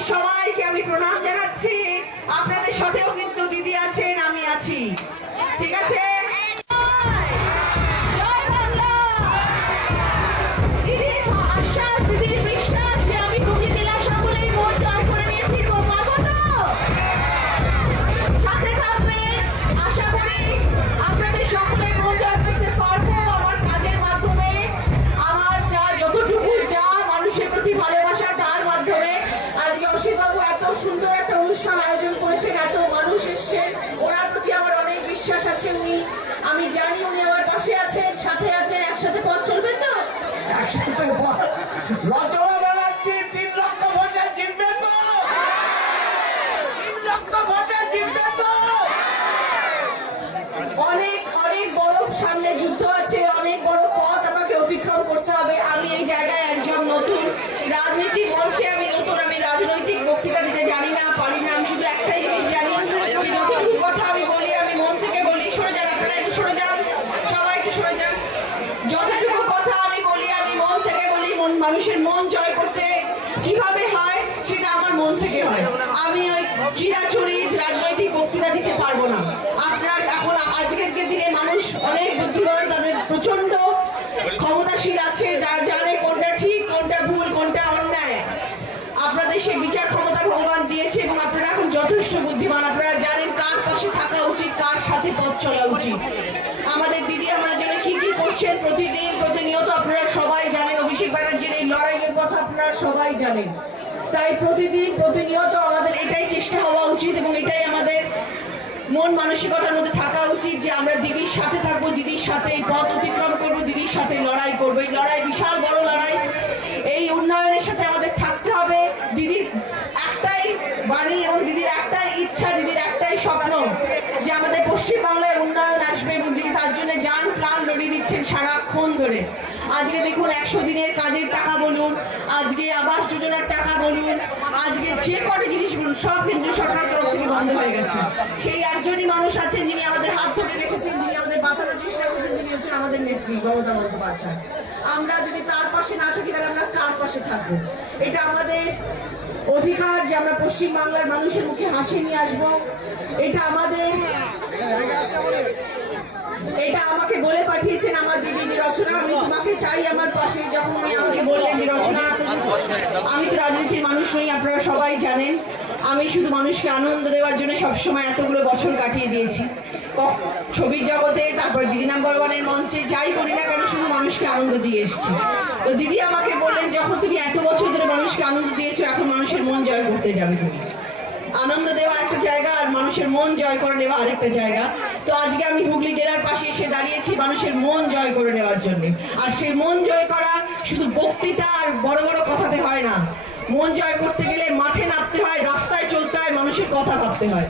আপনাদের সবাইকে আমি প্রণাম জানাচ্ছি। আপনাদের সাথেও কিন্তু দিদি আছেন, আমি আছি, ঠিক আছে? জয় বাংলা। দিদির আশ্বাস, দিদির বিশ্বাস যে আমি হুগলি জেলা সকলেই মন জয় করে নিয়ে ফিরবো, পারবো তো? সাথে থাকবেন, আশা করি আপনাদের সকলের মন জয় করতে পারবো আমার কাজের মাধ্যমে, আমার যা যতটুকু যা মানুষের প্রতি ভালোবাসা তার মাধ্যমে। আজকে অসিতবাবু এত সুন্দর একটা অনুষ্ঠান আয়োজন করেছেন, এত মানুষ এসছেন, ওনার প্রতি আমার অনেক বিশ্বাস আছে। আমি জানি উনি আমার পাশে আছেন, সাথে আছেন, একসাথে পথ চলবেন তো? একসাথে রচনা ব্যানার্জি 3 লক্ষ ভোটে জিতবে তো? 3 লক্ষ ভোটে জিতবে তো? অনেক অনেক বড় সামনে যুদ্ধ আছে, অনেক বড় পথ আমাকে অতিক্রম করতে হবে। আমি এই জায়গায় একজন নতুন, রাজনীতি মঞ্চে আমি নতুন, আমি রাজনৈতিক বক্তৃতা দিতে জানি না, পারি না। আমি শুধু একটাই জিনিস জানি যে যতটুকু কথা আমি বলি আমি মন থেকে বলি। সরে যান, আপনারা একটু সরে যান, সবাই একটু সরে যান। যতটুকু কথা আমি বলি আমি মন থেকে বলি। মানুষের মন জয় করতে কিভাবে হয় সেটা আমার মন থেকে হয়। আমি ওই চিরাচরিত রাজনৈতিক বক্তৃতা দিতে পারবো না। আপনার এখন আজকের দিনে মানুষ অনেক বুদ্ধিমান, তাদের প্রচন্ড ক্ষমতাশীল আছে, যারা জানে কোনটা ঠিক, কোনটা ভুল, কোনটা অন্যায়। আপনাদের সেই বিচার ক্ষমতা ভগবান দিয়েছে এবং আপনারা এখন যথেষ্ট বুদ্ধিমান। আপনারা জানেন কার পাশে থাকা উচিত, কার সাথে পথ চলা উচিত। আমাদের দিদি আমরা জন্য কি কি করছেন প্রতিদিন প্রতিনিয়ত আপনারা সবাই জানেন। অভিষেক ব্যানার্জির এই লড়াইয়ের কথা আপনারা সবাই জানেন। তাই প্রতিদিন প্রতিনিয়ত আমাদের এটাই চেষ্টা হওয়া উচিত এবং এটাই আমাদের মন মানসিকতার মধ্যে থাকা উচিত যে আমরা দিদির সাথে থাকবো, দিদির সাথে পথ অতিক্রম করবো, দিদির সাথে লড়াই করবো। এই লড়াই বিশাল বড় লড়াই। এই উন্নয়নের সাথে আমাদের থাকতে হবে। দিদির একটাই বাণী এবং দিদির একটাই ইচ্ছা, দিদির একটাই স্বপ্ন যে আমাদের পশ্চিমবাংলায় উন্নয়ন আসবে এবং দিদি তার জন্য যান প্রাণ লড়িয়ে দিচ্ছেন সারাক্ষণ ধরে। আজকে দেখুন 100 দিনের কাজের টাকা বলুন, আজকে আবাস যোজনার টাকা বলুন, আজকে যে কটা জিনিস বলুন সব কেন্দ্রীয় সরকার তরফ থেকে বন্ধ হয়ে গেছে। সেই একজনই মানুষ আছেন যিনি আমাদের হাত ধরে রেখেছেন, যিনি আমাদের বাঁচানোর চেষ্টা করছেন, যিনি হচ্ছেন আমাদের নেত্রী মমতা বন্দ্যোপাধ্যায়। আমরা যদি তার পাশে না থাকি তাহলে আমরা কার পাশে থাকবো? এটা আমাদের অধিকার যে আমরা পশ্চিমবাংলার মানুষের মুখে হাসি নিয়ে আসবো। এটা আমাকে বলে পাঠিয়েছেন আমার দিদি যে রচনা আমি তোমাকে চাই আমার পাশে। যখন উনি আমাকে বললেন যে রচনা, আমি তো রাজনীতির মানুষ নই, আপনারা সবাই জানেন। আমি শুধু মানুষকে আনন্দ দেওয়ার জন্য সবসময় এতগুলো বছর কাটিয়ে দিয়েছি ছবির জগতে, তারপর দিদি নাম্বার 1-এর মঞ্চে, যাই করি না কেন শুধু মানুষকে আনন্দ দিয়ে এসছি। তো দিদি আমাকে বললেন যখন তুমি এত বছর ধরে মানুষকে আনন্দ দিয়েছো এখন মানুষের মন জয় করতে যাবে। তুমি আনন্দ দেওয়া একটা জায়গা আর মানুষের মন জয় করে নেওয়া আরেকটা জায়গা। তো আজকে আমি হুগলি জেলার পাশে এসে দাঁড়িয়েছি মানুষের মন জয় করে নেওয়ার জন্য। আর সেই মন জয় করা শুধু বক্তৃতা আর বড় বড় কথাতে হয় না। মন জয় করতে গেলে মাঠে নামতে হয়, রাস্তায় চলতে হয়, মানুষের কথা ভাবতে হয়।